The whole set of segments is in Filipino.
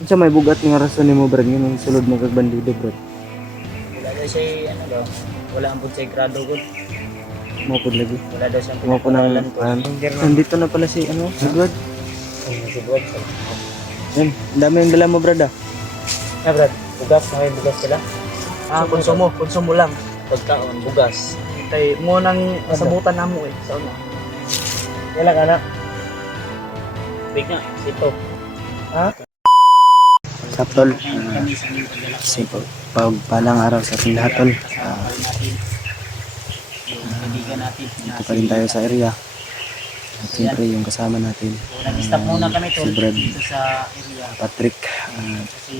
Sa may bugat nga rason nimo brad nga sulod mo kag bandido brad. Wala daw siya, ano daw, wala ang pud sa grado ko. Mo pud lagi. Wala daw siyang Mo po nang pinag-aralan ko. nandito na pala si ano, si Brad. Ay, siguro. Yan, dami ang dala mo brad ah. Na brad, bugas, na may bugas sila. Konsumo lang. Pagkaon, bugas. Tay mo nang sabutan namo eh. Sa una. Wala ka na. Big na, sito. Saptol. Si palang araw sa ating lahat tol. Kaibigan natin. Dito pa rin tayo sa area. At siyempre yung kasama natin. Nag-stop muna kami Si tol Brad dito sa area. Patrick.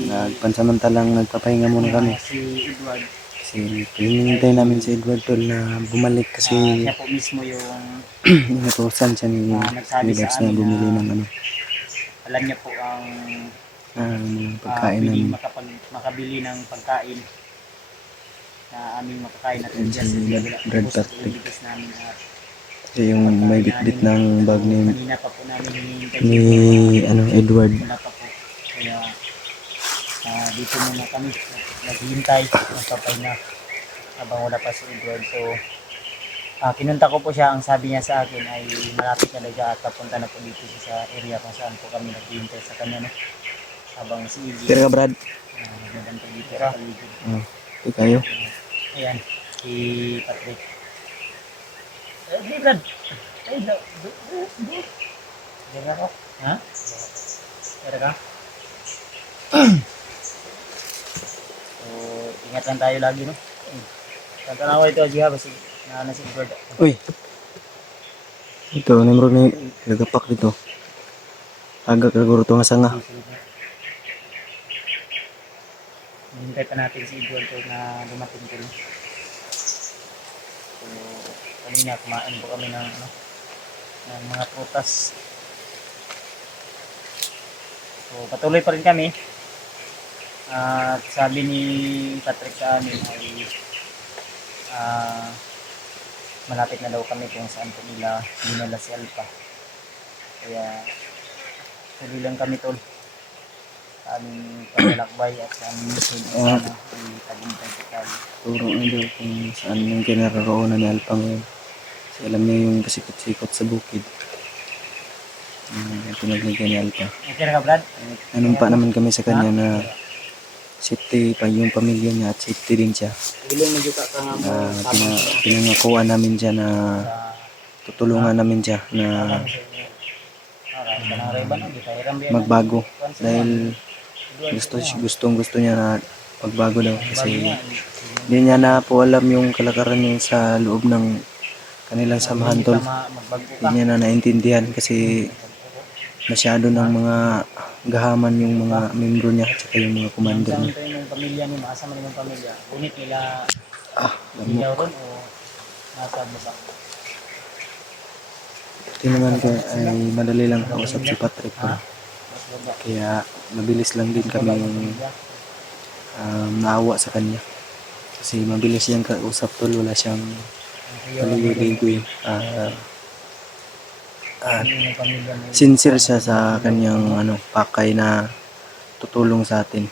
Nagpansamantalang nagpapahinga muna kami. Si Edward. Kasi pinintay namin si Edward tol na bumalik kasi Siya po mismo yung inutusan siya ni nagsabi Leaders sa na amin bumili na ng ano, alam niya po ang pagkain pwedeng namin. makabili ng pagkain na aming makakain at Yun adjust si sa Brad ubos Patrick. yung bigas namin at Siya yung may bitbit ng bag kanina pa po namin hinihintay ni ano, Edward. wala pa po kaya dito muna kami naghihintay magpapahinga habang wala pa si Edward. So kinunta ko po siya, ang sabi niya sa akin ay malapit na daw siya at papunta na po dito sa area kung saan po kami naghihintay sa kanya, no? Habang si Iggy Kira ka Brad? nagbabantay dito sa paligid. Ito kayo. Ayan, si Patrick. Di Brad. Ay, Dira ko. Ha? Dira ka? So, ingat lang tayo lagi, no? Tantanawa ito, Jiha, basi na si Edward. Uy. Ito, nimro ni nagapak dito. Agak kaguro to nga sanga. Hintay pa natin si Edward ko na dumating ko. So, kanina kumain po kami ng, ng mga prutas. So, patuloy pa rin kami. At sabi ni Patrick sa amin ay malapit na daw kami kung saan po nila dinala si Alpha. Kaya tuloy lang kami tol sa aming paglalakbay at sa aming mission sana ay tagumpay po tayo. Turo na daw kung saan yung kinaroroonan ni Alpha ngayon. Kasi alam niya yung kasikot-sikot sa bukid. Pinagligyan ni Alpha. Okay na ka Brad? Anumpa naman kami sa kanya na safety pa yung pamilya niya at safety din siya. Ilong nagyuka ka nga mo Pinangakuan namin siya na tutulungan namin siya na magbago dahil gusto niya na magbago daw kasi hindi niya na po alam yung kalakaran niya sa loob ng kanilang samahan tol. Hindi niya na naintindihan kasi masyado ng mga gahaman yung mga membro niya at saka yung mga commander niya. yung pamilya ni maasa man yung pamilya. Unit nila Lamok. ron o nasa baba. Ito naman ko ay madali lang kausap si Patrick tol. Kaya mabilis lang din kami naawa sa kanya. Kasi mabilis siyang kausap tol, wala siyang maligoy-ligoy. At sincere siya sa kanyang pakay na tutulong sa atin.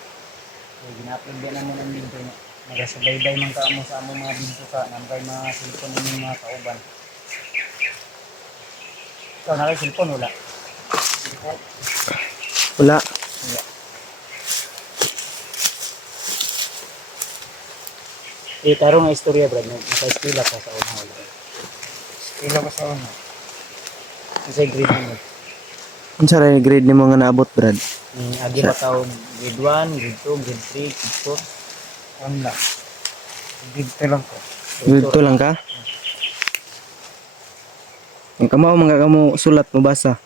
Ginapin naman ang binto niya. Nagasubaybay man ka mo sa among mga binto ka, nambay mga cellphone ng mga kauban. Ikaw na kayo cellphone wala? Wala. Tarong nga istorya Brad, naka-eskwela ka sa una wala. Ilo ko sa una. Kasi grade mo. Unsa ra yung grade nimo nga naabot, Brad? Agi ba taon grade 1, grade 2, grade 3, grade 4? Wala. Dito lang ko. Grade 2 lang ka? Ang kamo mga kamo sulat mo basa.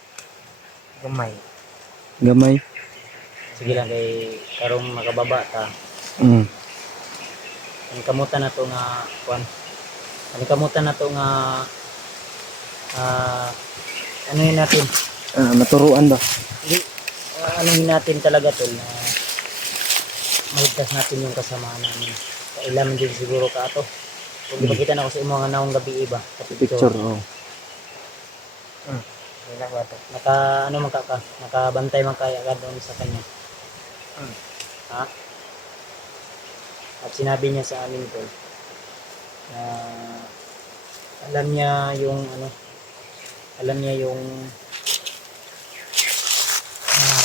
Gamay. Gamay. Sige lang kay karong makababa ta. Mm. Ang kamutan na to nga kuan. Ang kamutan na to nga ano yun natin? Maturuan ba? Hindi anuhin natin talaga tol na maligtas natin yung kasamahan namin. Kailangan din siguro ka ato. Kung di makita na ko sa imo nga naong gabi iba sa Picture, oh. Wala ba to? Nakabantay man kaya ka doon sa kanya. Ha? At sinabi niya sa amin tol na alam niya yung ano, alam niya yung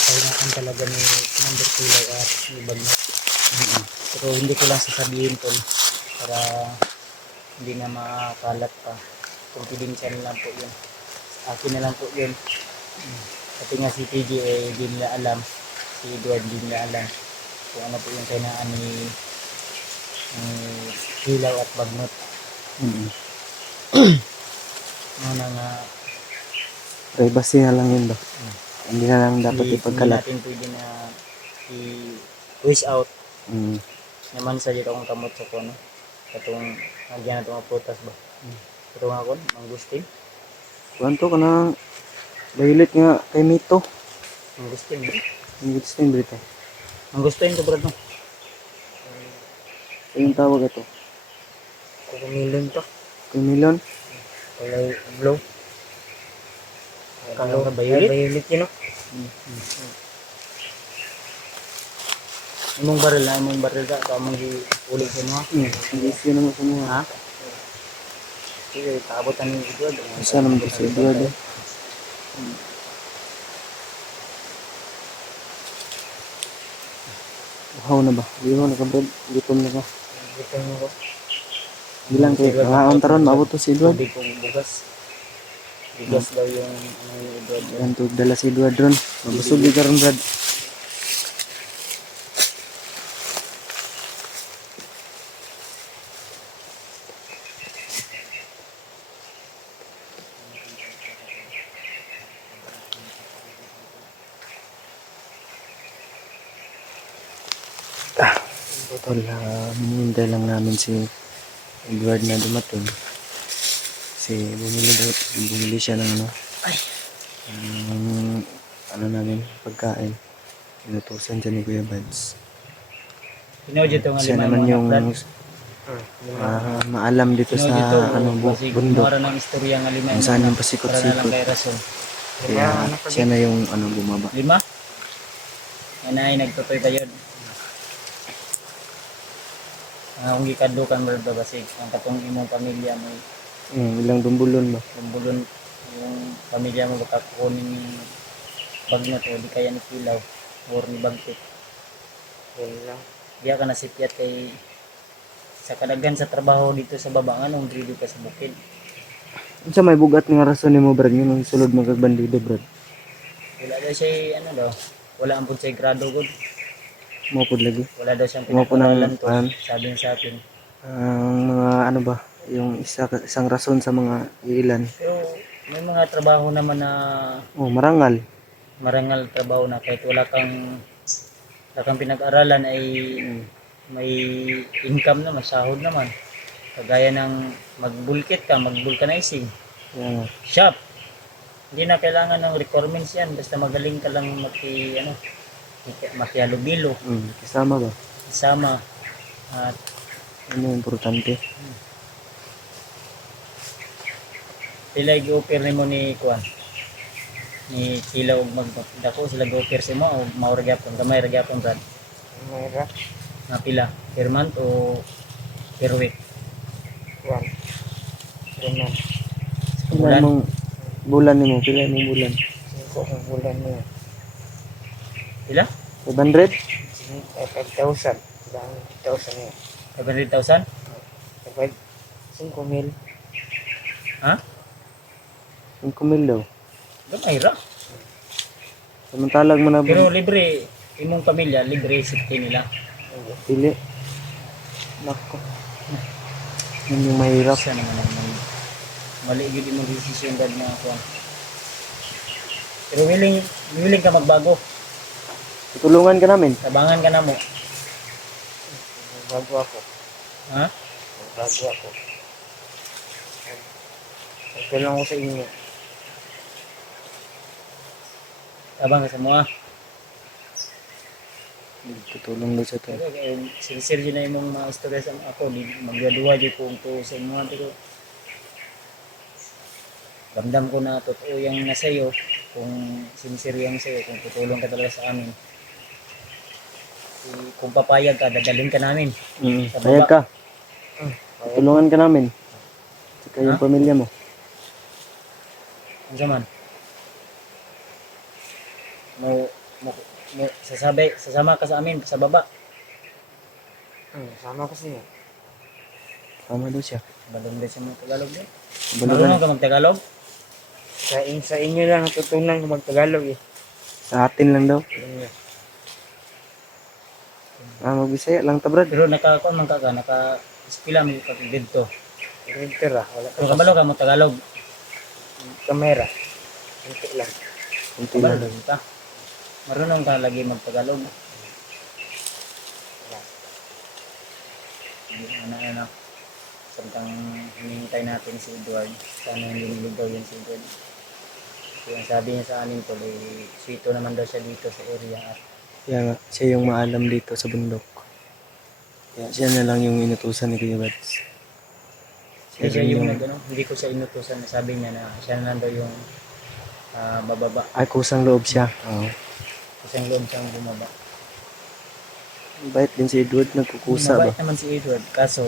kailangan talaga ni Commander Pilay at ni Bagnet. Pero hindi ko lang sasabihin tol para hindi na makalat pa. Confidential lang po yun. Sa akin na lang po yun. Pati nga si PG di nila alam. Si Edward di nila alam kung ano po yung kailangan ni Hilaw at Bagnot. Mm. Ano nga Privacy na lang yun ba? Hindi na lang dapat hindi ipagkalat. natin pwede na i-wish out Mm. naman sa dito akong kamot sa kono. Katong nagyan na itong prutas ba? Katong ako, mangustin. Kuwanto ka na violet nga kay Mito. Mangustin. Ang gusto yung brito. Mangustin ko brad no. So yung tawag ito. Kumilon to. Kay Milon. Kulay blue. Kalo ka violet? Violet yun, no? Imong baril ka, kamong ulit sa mga. Hindi siya naman sa mga. Ha? Sige, kaabotan ni Edward. Isa naman ko si Edward eh. Uhaw na ba? Uhaw na ka bro. Gutom na ka. Dito mo ko. Bilang kay kahaon taron maabot to si Edward. Tubig kong bugas. Bugas daw yung ano ni Edward. Yan to dala si Edward ron. Mabusog di karon brad. Tol, minintay lang namin si Edward na dumating. Kasi bumili siya ng ano namin, pagkain. Inutusan siya ni Kuya Bads. Pinodyo ito nga Siya lima naman mga yung Brad. maalam dito Pinodyo sa ito. bundok. Kumara ng istorya nga lima. Kung saan yung Para na lang pasikot-sikot. kay Rason. Kaya siya na yung bumaba. 5? Yan ay nagtutoy tayo. Kung gikadukan mo rin basig ang katong imong pamilya mo Ilang dumbulon ba? bumbulon yung pamilya mo baka kukunin yung Bagnot o di kaya ni Kilaw or ni Bagtit. Yun lang. Diya ka nasipyat kay sa kadaghan sa trabaho dito sa baba nga nung dito ka sa bukid. Sa may bugat nga rason ni mo brad yun ang sulod magagbandido brad. Wala daw siya ano daw. Wala ang pud siya grado gud. Mapod lagi. Wala daw siyang Mo po ng pinag-aralan to. Sabi niya sa akin. Ang mga ano ba, yung isang rason sa mga ilan. Pero may mga trabaho naman na Marangal. marangal trabaho na kahit wala kang pinag-aralan ay may income naman, sahod naman. Kagaya ng mag-bulkit ka, mag-vulcanizing, Kaya nga. shop. Hindi na kailangan ng requirements yan, basta magaling ka lang makihalubilo, Kasama ba? isama. At Ano yung importante? sila i-offer ni mo ni Kuan. Ni sila og magdako sila go-offer sa mo o mauragapon, gamay ragapon brad. Mayra. Na pila, per month o per week. One. Ganun. Pila mong bulan ni mo? Pila mong bulan? 5 ang bulan mo. Pila? 500? 5,000. Bang 1,000 yun. 500,000? 5,000 Ha? 5,000 daw. Gamay ra. Samantalag mo na ba? Pero libre, imong pamilya, libre safety nila. Pili. Nako. Yun yung mahirap. Siya naman ang mali gid imong desisyon dad na ako. Pero willing ka magbago. Tutulungan ka namin. Tabangan ka na mo. Bago ako. Ha? Bago ako. Tulong ko sa inyo. Tabang ka sa mga. Tutulong daw sa to. Pero sincere yun na imong mga istorya sa ako. Magyaduwa dyan kung to sa mga. Pero ramdam ko na totoo yung nasa iyo. Kung sincere yung sa'yo. Kung tutulong ka talaga sa amin. Kung papayag ka, dadalhin ka namin. Sa baba. Payag ka. Hmm. Tulungan ka namin. Saka yung Ha? pamilya mo. Ano man? Sasama ka sa amin sa baba. Sama kasi yan. Sama daw siya. Balong din siya mga Tagalog din. Balagan. Marunong ka mag-Tagalog? Sa inyo lang natutunan ko mag-Tagalog eh. Sa atin lang daw. Yun nga. Magbisaya lang ta, brad. Pero naka-kon man ka, naka-ispila mo ka dito. Printer wala Pero kabalo ka mo Tagalog. kamera. Kunti lang. Kunti Kabalo lang. din ka. Marunong ka lagi mag-Tagalog. Wala. Ano. Samtang hinihintay natin si Edward. Sana hindi niligaw yun si Edward. Kaya ang sabi niya sa amin ko, sweeto naman daw siya dito sa area at Kaya nga, siya yung maalam dito sa bundok. Kaya siya na lang yung inutusan ni Kuya Bats. hindi siya yung nag-ano, hindi ko siya inutusan. Sabi niya na siya na lang daw yung bababa. Ay, kusang loob siya. Oo. Kasi ang loob siyang bumaba. Bait din si Edward, nagkukusa ba? Mabait naman si Edward, kaso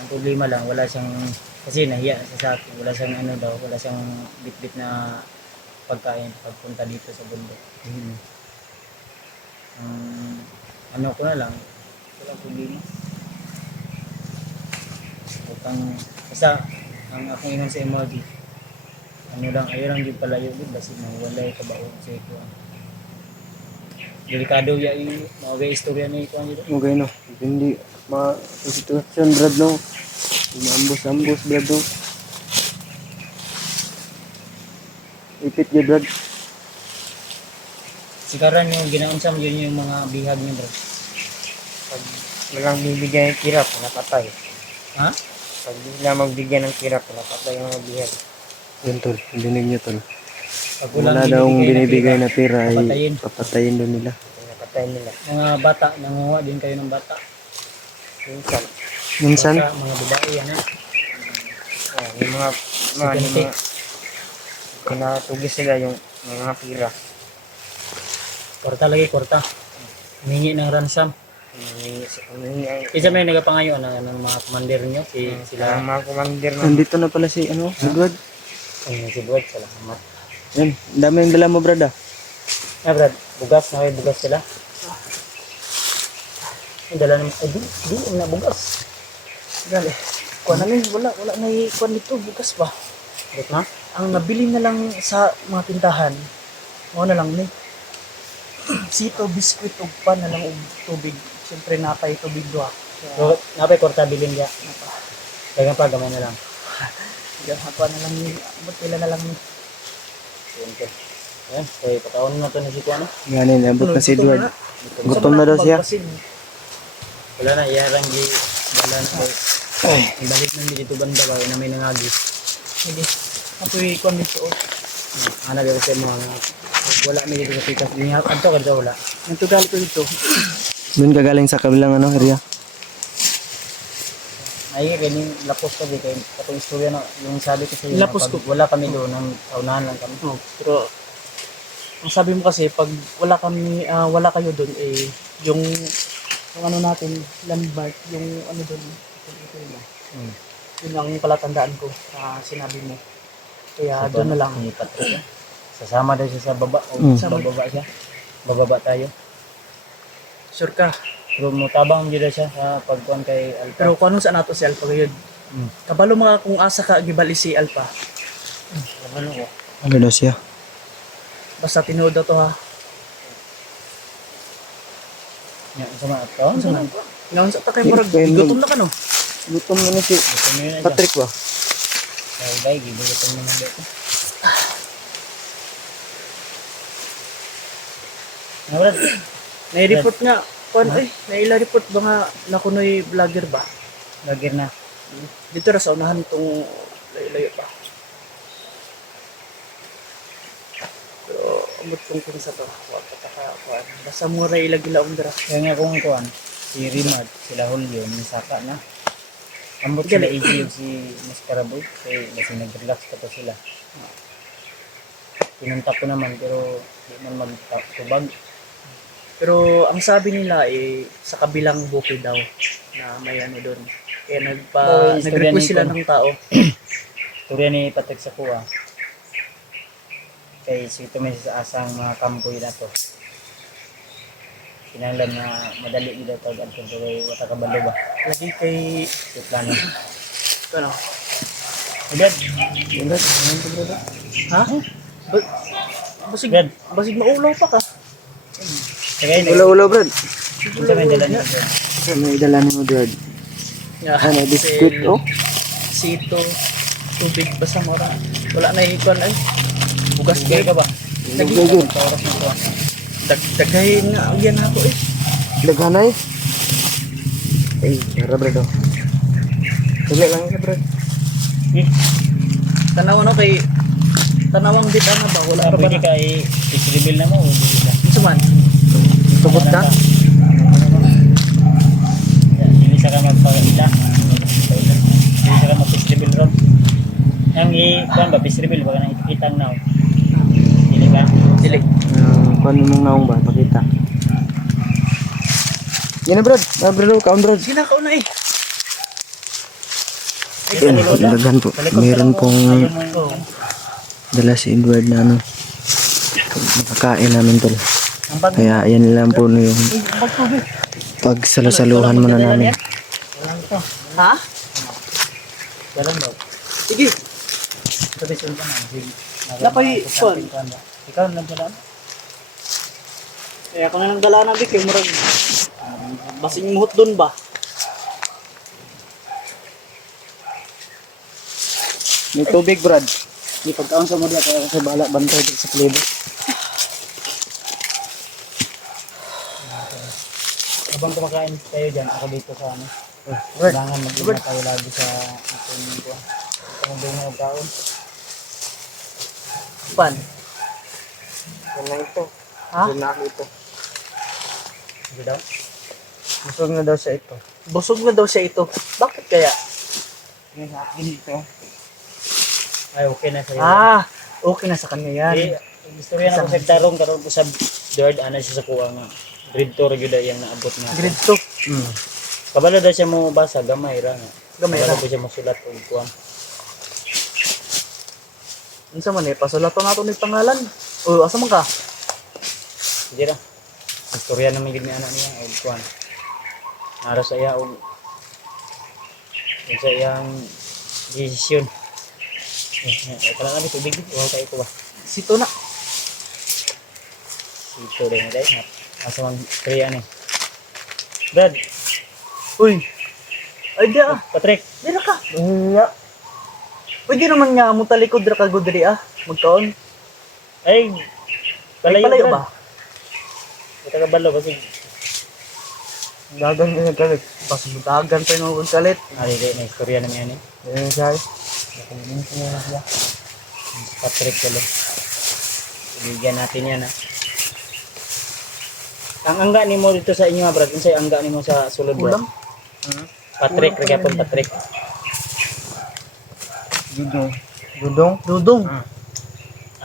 ang problema lang, wala siyang, kasi nahiya siya sa akin, wala siyang ano daw, wala siyang bit-bit na pagkain pagpunta dito sa bundok. Ano ko na lang, wala problema. Utang, basta, ang akong inon sa MRD, ano lang, ayaw lang yung palayo din, basta walay kabaon sa ito. Delikado ya yung mga istorya na ito. Okay, no? Hindi ma-sitwasyon, brad, no? Maambos-ambos, brad, no? Ipit niya, brad. Sikaran yung ginaunsam, yun yung mga bihag niya, bro. Pag walang bibigyan ng kirap, napatay. Ha? Pag di lang magbigyan ng kirap, napatay ang mga bihag. Yun, tol. Dinig niyo, tol. Pag Wala daw binibigay na pera, ay papatayin. papatayin doon nila. Napatay nila. Mga bata, nanguha din kayo ng bata. Minsan. Minsan, Mga babae, yan ha. Yung mga pinatugis sila yung mga pira. Kwarta lagi, kwarta. Humingi ng ransom. Isa may nagapangayo ng mga commander nyo, Ang sila. mga commander na nandito na pala si, Edward. Ay, si Brad, salamat. Yan, dami yung dala mo, brad, ah. Brad, bugas, bugas sila. Ang dala naman, di na bugas. Gali. Kuha namin, wala na ikuha nito, bukas pa. Bakit na? Ang nabili na lang sa mga tindahan, mga na lang ni. Sito, biskwit, ug pan na lang ug tubig. Siyempre napay tubig doha. So, napay kwarta bilin niya. Dagang pa, gamay na lang. Diyan ako na lang ni, abot pila na lang ni. Okay. Ayan, so pataon na ito na si Kuano. Nganin, abot na si Edward. Gutom na daw siya. Wala na, iarang di, wala na. Ibalik na dito banda ba, na may nangagi. Hindi. Apoy kuan dito. Ano ba sa mga, wala may dito sa pikas. Adto ka dito, wala. Ang tugal ko dito. Doon ka galing sa kabilang area. Ay, ganyan, lapos ka dito. Katong istorya na, yung sabi ko sa iyo, Lapos pag ko. wala kami doon, nang saunahan lang kami. Oh, pero ang sabi mo kasi pag wala kami wala kayo doon eh yung ano natin landmark yung ano doon ito yun. Yun ang palatandaan ko na sinabi mo. Kaya doon na lang. Ni Patrick. Sasama daw siya sa baba. O sa bababa siya. Bababa tayo. Sure ka. Pero mutabang dito siya sa pagkuhan kay Alpha. Pero kung ano sa nato si Alpha gayud. Kabalo mga kung asa ka gibali si Alpha. Ano ko? Ano daw siya? Basta tinuod daw to ha. Nga, sama ito. Sama. Ngayon sa takay murag gutom na ka no. Gutom na si Gusto mo yun na Patrick ba? Ay, guy, gibugutom mo na dito. Nga, Brad. Nai-report nga. Kuan naila report ba nga na kunoy vlogger ba? Lagir na. Dito ra sa unahan tong layo pa. Pero amot kong sa to. Wa pataka kuan. Basta mura ilagila dira. Kaya nga kung kuhan, si Rimad, sila Julio, misaka na. Ambot sila AJ yung si Mascaraboy. Kasi nag-relax pa to sila. Pinunta ko naman pero di man magtubag. Pero ang sabi nila sa kabilang bukid daw na may ano doon. Kaya nag-request sila ng tao. Turya ni Patrick sa kuha. Kay si Tumis sa asang mga kamboy na to. Kinahanglan na madali gid tawag adto kay wata ka balo ba. Lagi kay So plano. ano? Agad. Ha? Basig, Brad. basig maulaw pa ka. Kaya Ulo-ulo, Brad. Unsa may dala niyo? May dala ni mo, Brad. Yeah. Ano, biscuit, oh? Sito, tubig, basta mura. Wala na ikon ay. Bugas Gay ka ba? Lagi. Good. Oras mo to. Dagdahin nga yan ako eh. Daghanay. Ay, tara, Brad, oh. Sige lang ka, Brad. Tanaw ano kay tanawang bit ano ba? Wala pa ba Pwede na? ka i-reveal na mo o dili ka? Ano man? Tugot ka? Dili sa ka magpagila. Dili sa ka mag-festival ron. Ang kuan ba festival ba nang itang now. Dili ka? Dili. Kuan mong naong ba? Pakita. Yan na, Brad. Brad, kaon, Brad. Sila ka una eh. Yan, daghan po. Meron pong Oh. dala si Edward na ano. Makakain namin tol. Ang bag Kaya yan lang po no yung pagsalusaluhan muna namin. walang to. Ha? Dalan daw. Sige. Sabi sa na. Napay, kuan. Ikaw lang pala. Eh ako na nang dala na bik, murag basing muhot doon ba? May tubig, Brad. Di pagkaon sa mo diya kaya sa bala bantay sa plebe. Habang kumakain tayo dyan, ako dito sa ano. Brad. Kailangan mag-ingat tayo lagi sa ating ko. Ito mong doon na kaon. Pan. Yan lang ito. Ha? Yan na ito. Hindi daw. Busog na daw siya ito. Busog na daw siya ito. Bakit kaya? Yan sa akin ito. Ay, okay na sa'yo. Okay na sa kanya yan. Eh, istorya na ko sa tarong karon ko sa Lord ana siya sa kuha nga. Grade 2 gyud yang naabot nga. Grade 2. Kabalo daw siya mo basa gamay ra nga. Gamay ra. Kabalo ko siya masulat og kuha. Unsa man eh, pasulato nato ni pangalan. O, asa man ka? Sige ra. Istorya naman gid ni anak niya og kuha. Nara sa iya og sa iyang desisyon. Kala namin tubig dito. Huwag kayo ko ba? Sito na. Ito rin na dahil. Asa mang kriya ni. Brad, Uy. Ay, di ah. Patrick. Dira ka. Iya. Pwede naman nga mo talikod ra ka gudri ah. Magkaon. Ay, Palayo palayo ba? Ito ka balo kasi. Dagan ka nagkalit. Bas dagan pa yung kalit. Ari, may istorya naman yan eh. Yan siya. Patrick pala. Ibigyan natin yan ha. Ang angga ni mo dito sa inyo ha, Brad. Unsay angga ni mo sa sulod Brad? Ulam. Patrick, magyapon Patrick. Dudong. Dudong? Dudong.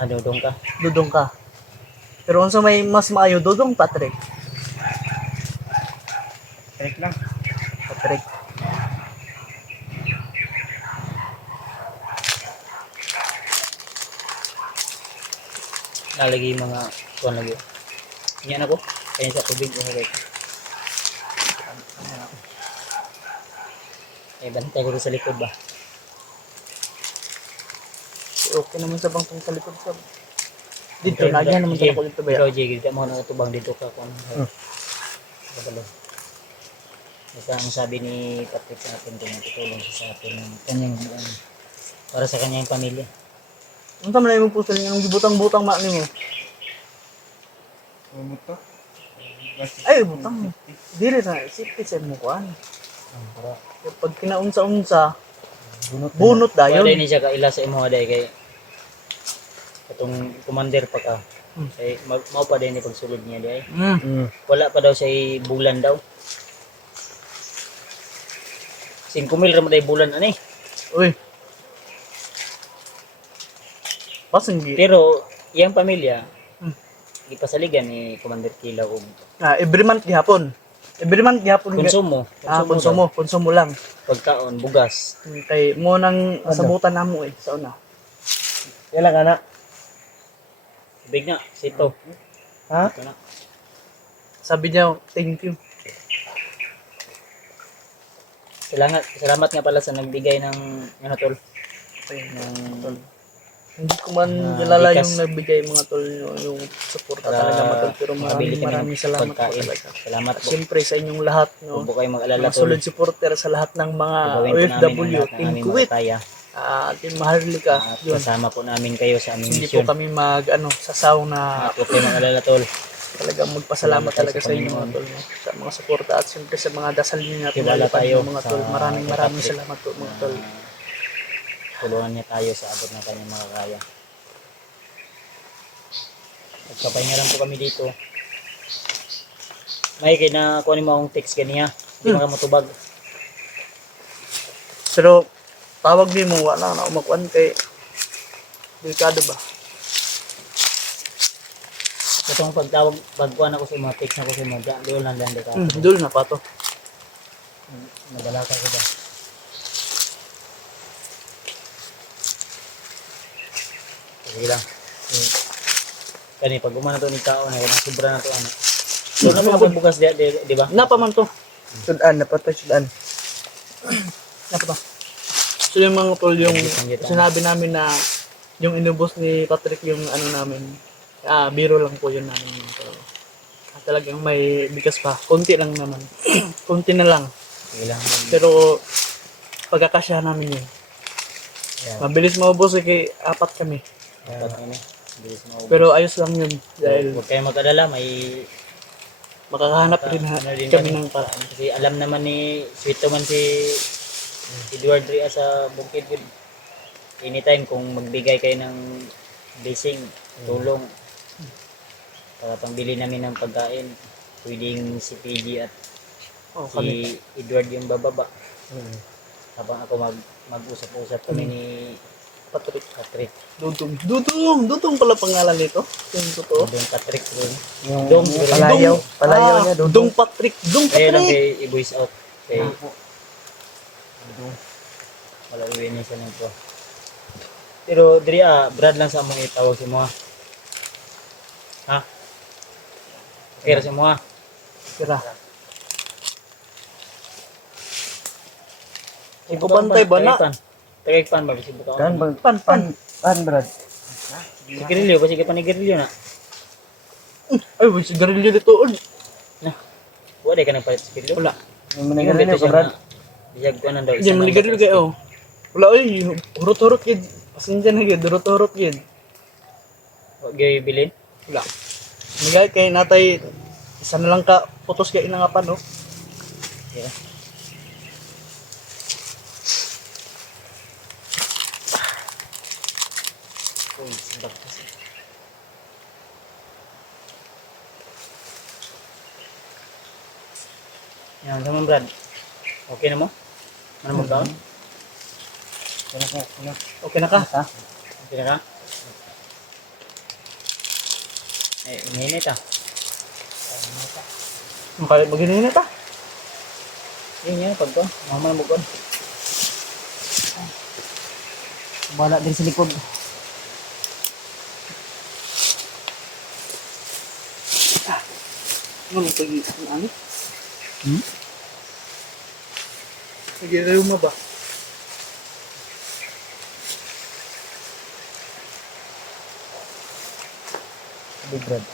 Dudong ka. Dudong ka. Pero unsa may mas maayo dudong Patrick? Patrick lang. Patrick. Nalagi mga kuwan lagi. Yan ako. Kaya sa tubig okay. Eh, bantay ko sa likod ba? Okay naman sa bangtong sa likod sa. Dito na yan naman sa likod dito ba? Ikaw, Jay, ka mo na utubang dito ka kung ano. Basta ang sabi ni Patrick sa atin kung tutulong siya sa atin ng kanyang para sa kanyang pamilya. Unsa man imong puso nga gibutang-butang ma nimo? Ay, butang. Dili na sipit sa mo kuan. Pag kinaunsa-unsa, bunot dayon. Wala ni siya kaila sa imo aday kay katong commander pa ka. Kay mao pa din ni pagsulod niya di ay. Wala pa daw siya bulan daw. 5,000 ra mo day bulan ani. Uy. Basang gi. Pero iyang pamilya ipasaligan ni Commander Kilaw og Every month gihapon. Every month gihapon. konsumo. Konsumo lang. Pagkaon, bugas. Kay mo nang sabutan namo sa una. Yan lang, anak. Tubig na, sito. Ha? Ito na. Sabi niya, thank you. Salamat nga pala sa nagbigay ng ano tol. Ng Hindi ko man Ah, kilala bigas. yung nagbigay mga tol yung suporta Para talaga mga tol. Pero makabili kami ng maraming salamat po pagkain. talaga. Salamat At po. siyempre sa inyong lahat, Huwag no, po kayong mag-alala mga tol. solid supporter sa lahat ng mga Gagawin po namin ang OFW lahat ng in aming Kuwait. makakaya. Team Maharlika, At yun. kasama po namin kayo sa aming Hindi po mission. kami sasaw na Huwag kayong mag-alala tol. talagang magpasalamat Salamat tayo talaga sa sa inyo mga Panginoon. tol, no? Sa mga suporta at siyempre sa mga dasal niyo na Tiwala pinalipad tayo niyo mga sa tol. Maraming Patrick. salamat po mga tol. Tulungan niya tayo sa abot ng kanyang makakaya. Nagpapahinga lang po kami dito. May kinakuha mo akong text kaniya. Hindi ka matubag. Pero tawag din mo, wala na umakuan kay delikado ba? Itong pagtawag, pagkuhan ako sa mga text ako sa mga doon lang lang ka. Dul na pa to. Nabalaka ko ba? Sige lang. Kani pag gumana to ni tao na kanang sobra na to ano. So na mga bukas di ba? Napaman to. Sudan, napatay sudan. Napa to. So yung mga tol, yung Nandito. sinabi namin na yung inubos ni Patrick yung ano namin, biro lang po yun namin. So, talagang may bigas pa. Konti lang naman. Konti na lang. Sige lang. Pero pagkakasya namin yun. Yeah. Mabilis maubos kay apat kami. Dapat ano. Bilis mo. Pero ayos lang yun. Dahil Huwag kayong mag-alala, may makakahanap rin ano din kami ng paraan. Kasi alam naman ni sweet man si Edward Ria sa Bukid yun. Anytime kung magbigay kayo ng blessing, tulong, para pambili namin ng pagkain, pwedeng si PG at Oh, kami. si Edward yung bababa. Habang ako mag-usap-usap kami ni Patrick. Patrick. Dudong pala pangalan nito. Yung totoo. Yung Patrick doon. Yung Dong, palayaw. Palayaw niya, Dong Dudong. Patrick. Dong Kaya lang Patrick. kay i-voice out. Kay wala iwinin siya ng po. Pero diri Brad lang sa among itawag si mo. Ha? Okay ra si mo. Tira. Ipabantay ba na? Tagay pan ba si buka? Kan, Pan. Brad. Sigarilyo ba sige panigarilyo na. Ay, may sigarilyo dito. Wala ka nang palit sigarilyo. Wala. Yung manigarilyo ka, Brad. Bisag ko nang daw Hindi, maligarilyo kayo. Wala, ay. Hurot-hurot yun. Pasensya na yun. Hurot-hurot yun. Gay bilin. Wala. Nagay kay natay. Isa na lang ka. Putos kayo na nga pa, no? Yeah. Uy, sabak kasi. Yan, sama Brad. Okay na mo? Ano mo daw? Okay na ka? Okay na ka? Eh, uminit Makaya magiging na ta. Yun yan, pag ko. Mama na mo ko. Bala din sa likod. Ano ito yung ano? Hmm? Nagiruma ba? Big Brad.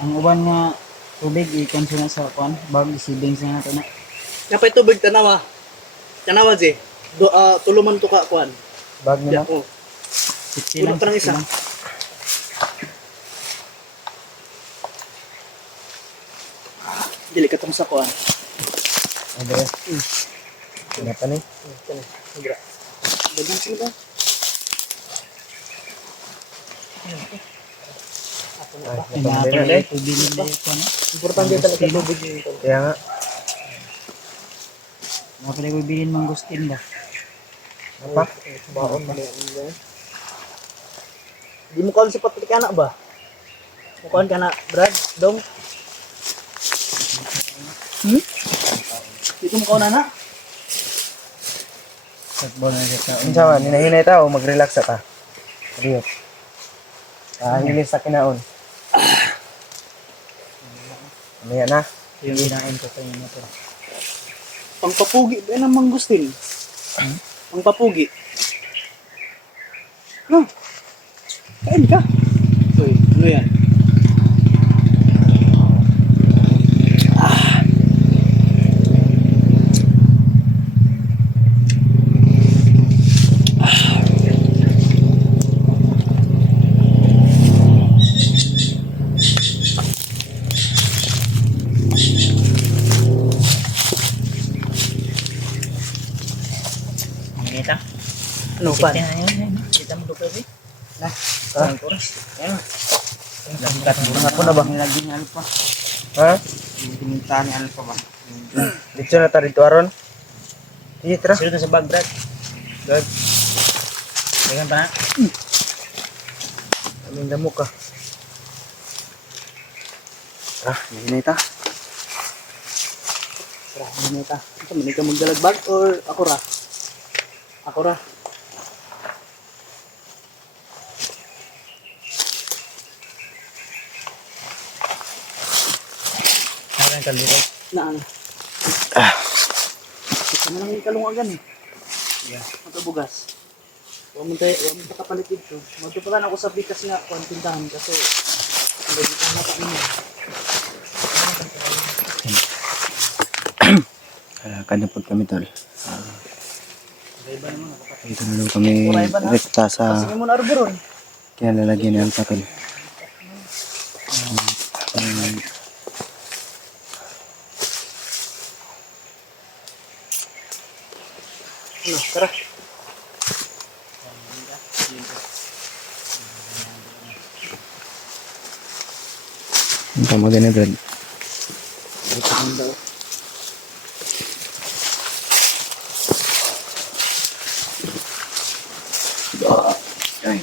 Ang uban nga tubig, i-consume na sa kuan, bag savings na natin na. Napay tubig tanawa. Tanawa je. Tuluman to ka kuan. Bag Ya, nila. oh. 60 Wala parang 60 isa. lang. Dili ka tong sa kuan. Andre. Kenapa nih? Kani. Nagra. Dagan sila ba? Ay, mga tubig nila yung kuan. Importante talaga tubig nito. Kaya nga. Mga pala bibilin mangustin ba? Apa? Baon ba? Di mo kaon si Patrick anak ba? Mukuhan ka na, Brad, dong. Dito mo kaon anak? Football na siya. Unsa man, hinahinay ta o mag-relax ta. Adiyot. Hilis sa kinaon. Mamaya na. Yung kinain ko sa inyo to. Pangpapugi ba ng mangustin? Pangpapugi. No. Kain ka. Uy, ano yan? Kita. Ano pa? Kita mo doon kasi. Nah, Ah. ang oras. Ayan. Langkat mo Ako na ba? Nilagyan ni Alpa. Ha? Yung pininta ni Alpa ba? Dito na ta dito aron. Sige, tara. Sino to sa bag, Brad? Dad, Dagan pa na. aming damo ka. Ah, hinahinay ta. Tara, ano ta? Ito, mali ka magdalagbag or ako ra? Ako ra. Ano yung kaliro? Na ano? Ah. Ito na lang yung kalungagan eh. Yeah. Matabugas. Huwag mo tayo kapalit dito. Magtuputan ako sa bitas nga kung tindahan kasi hindi dito ang mata ninyo. Kanya pag kami tol. Iba naman ako pa. Dito na lang kami rekta sa Sige mo na arboron. kinalalagyan ng Alpha tol. Ano, tara. Ang tamagan na Brad. Ito ang daw. Ay,